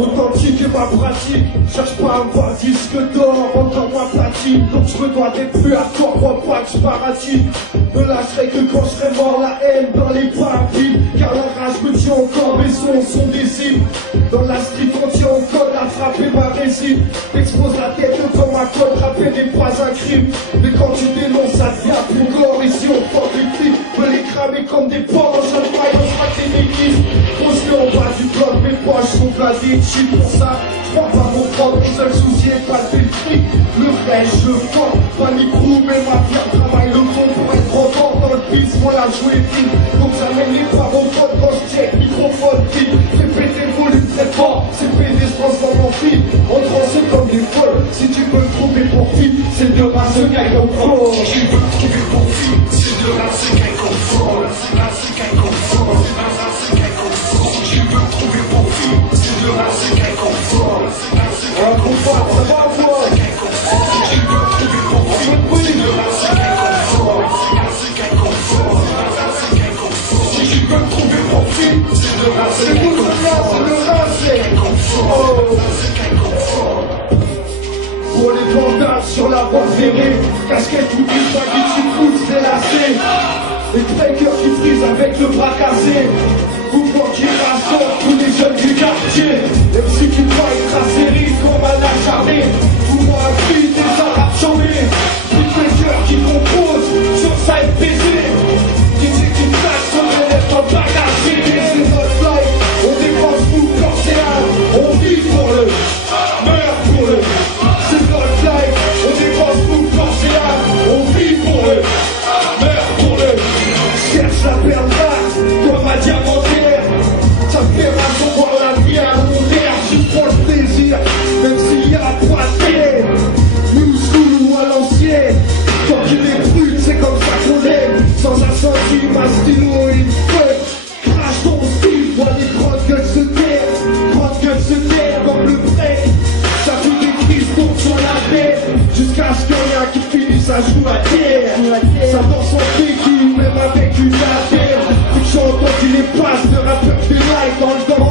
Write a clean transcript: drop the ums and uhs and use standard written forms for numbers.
authentique et ma pratique. Cherche pas à me voir disque d'or, encore moins platine. Donc je me dois d'être plus hardcore, crois pas que je paradis. Ne lâcherai que quand je serai mort, la haine dans les papilles. Car la rage me tient encore, mes sons sont des hymnes. Dans la street on tient encore à frapper ma résine. Expose la tête comme un code, rapper n'est pas un crime. Mais quand tu dénonces ça devient plus gore. Ici on porte les flics, me les cramer comme des porcs. Je ne crois pas que t'es néglige. Pose-le en bas du bloc, mes poches sont blasées, chill pour ça. Je crois pas mon propre, mon seul souci est pas de le fric. Le reste je le prends, pas ni crew, mais ma pierre travaille le fond pour être content dans le piste, voilà jouer vite. Donc j'amène les paroles quand je check, microphone vite. Fais péter le volume très fort, c'est pédé, je transforme en fille. On transmet comme des folles, si tu peux le trouver pour fille, c'est de ma ce gars qu'on prend. Si tu peux le trouver pour fille, c'est de la ce gars qu'on prend. La ce gars qu'on prend, la ce gars qu'on prend. Si tu peux le trouver pour fille, c'est de la ce gars qu'on prend. La ce gars qu'on prend, ça va voir. Si tu peux le trouver pour fille, c'est de la ce gars qu'on prend. La ce gars qu'on prend, la ce gars qu'on prend. Si tu peux le trouver pour fille, c'est de la ce gars qu'on prend. C'est de la ce gars qu'on prend. La ce gars qu'on prend. Pour les bandages sur la voie ferrée, casquette ou plus pas qui se pousse délacée. Les trackers qui frisent avec le bras cassé. Mouvement qui rassemble tous les jeunes du quartier. MC qui doit être acéré comme un acharné. Tout moi un cri des arabes chambés. Beatmaker qui compose sur sa FPC. DJ qui claque sur les lèvres en bagagé. C'est notre life, on dépense tout corps et âme. On vit pour le, meurt pour le. C'est notre life, on dépense tout corps et âme. On vit pour le, meurt pour le. Cherche la perle basse comme un diamantaire. Ça me fait raison voir la vie à long terme. Juste pour le plaisir, même s'il y a pas de paix. New school ou à l'ancienne. Quand il est brut, c'est comme ça qu'on aime. Sans un centime, un stylo et une feuille. Crache ton style, vois les grandes gueules se taire. Grandes gueules se taire comme le break. Ça fout des crises tournent sur la tête. Jusqu'à ce qu'il y en a qui finisse à jouer à terre. Ça danse son vécu, même avec une affaire. J'ai entendu les passes de rappeurs des lives dans le temps.